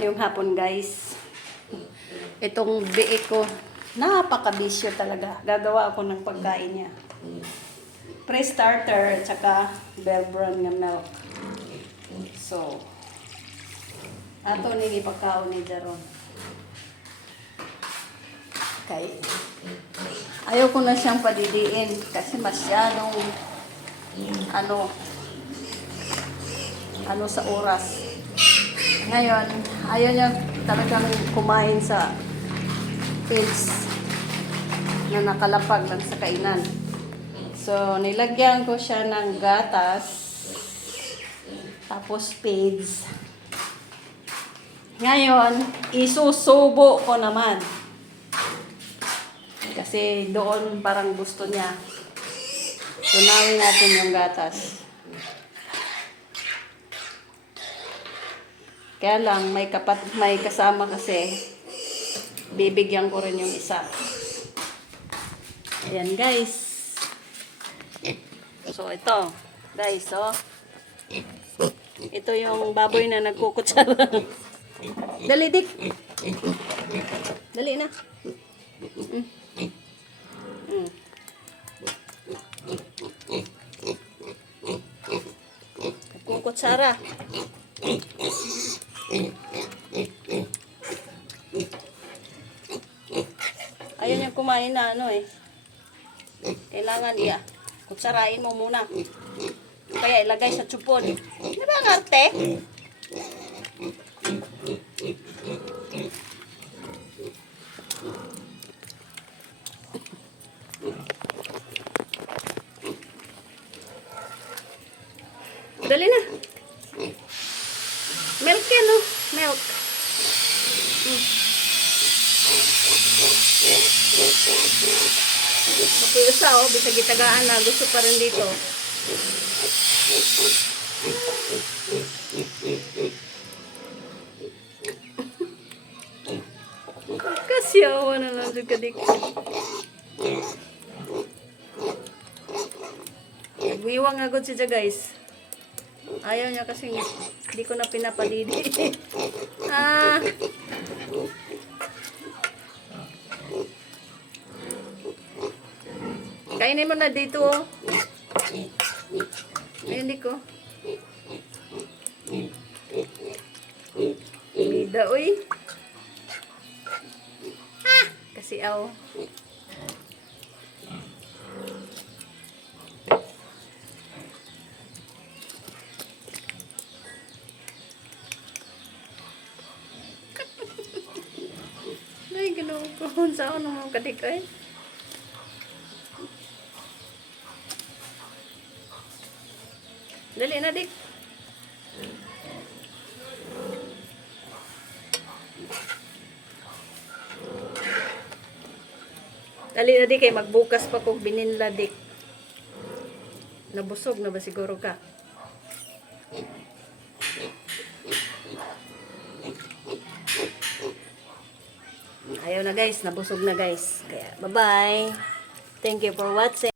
Mayong hapon guys. Itong biik ko, napakabisyo talaga. Gagawa ako ng pagkain niya. Pre-starter at saka Bear Brand nga milk. So, ato ni ipagkaon ni Jaron. Kay, ayaw ko na siyang padidiin kasi masyadong ano, ano sa oras. Ngayon, ayaw niya talagang kumain sa pills na nakalapag lang sa kainan. So, nilagyan ko siya ng gatas, tapos pigs. Ngayon, isusubo ko naman. Kasi doon parang gusto niya. Tunawin natin yung gatas. Kaya lang, may, kapat, may kasama kasi, bibigyan ko rin yung isa. Ayan guys. So ito, guys, oh. Ito yung baboy na nagkukutsara. Dali, Dik. Dali na. Mm. Mm. Nagkukutsara. Ayaw niya kumain na ano eh. Kailangan iya. Kutsarain mo muna. Kaya ilagay sa tsupon. Di ba ang arte? Dali na. Milk yan, no? Milk. Mm. Makiusa, oh. Bisa gitagaan na. Gusto pa rin dito. Kasi awa na lang dyan kadik. Nagwiwang nga good siya guys. Ayaw niya kasi hindi ko na pinapadidi. ah. Kainin mo na dito oh. Ay, hindi ko. Bida, uy. Ah! Kasi aw. Ko. Saan naman kadikay? Dali na, Dik. Dali na, Dik. Kay magbukas pa kong bininla, Dik. Nabusog na ba siguro ka? Ayaw na guys, nabusog na guys. Kaya, bye-bye. Thank you for watching.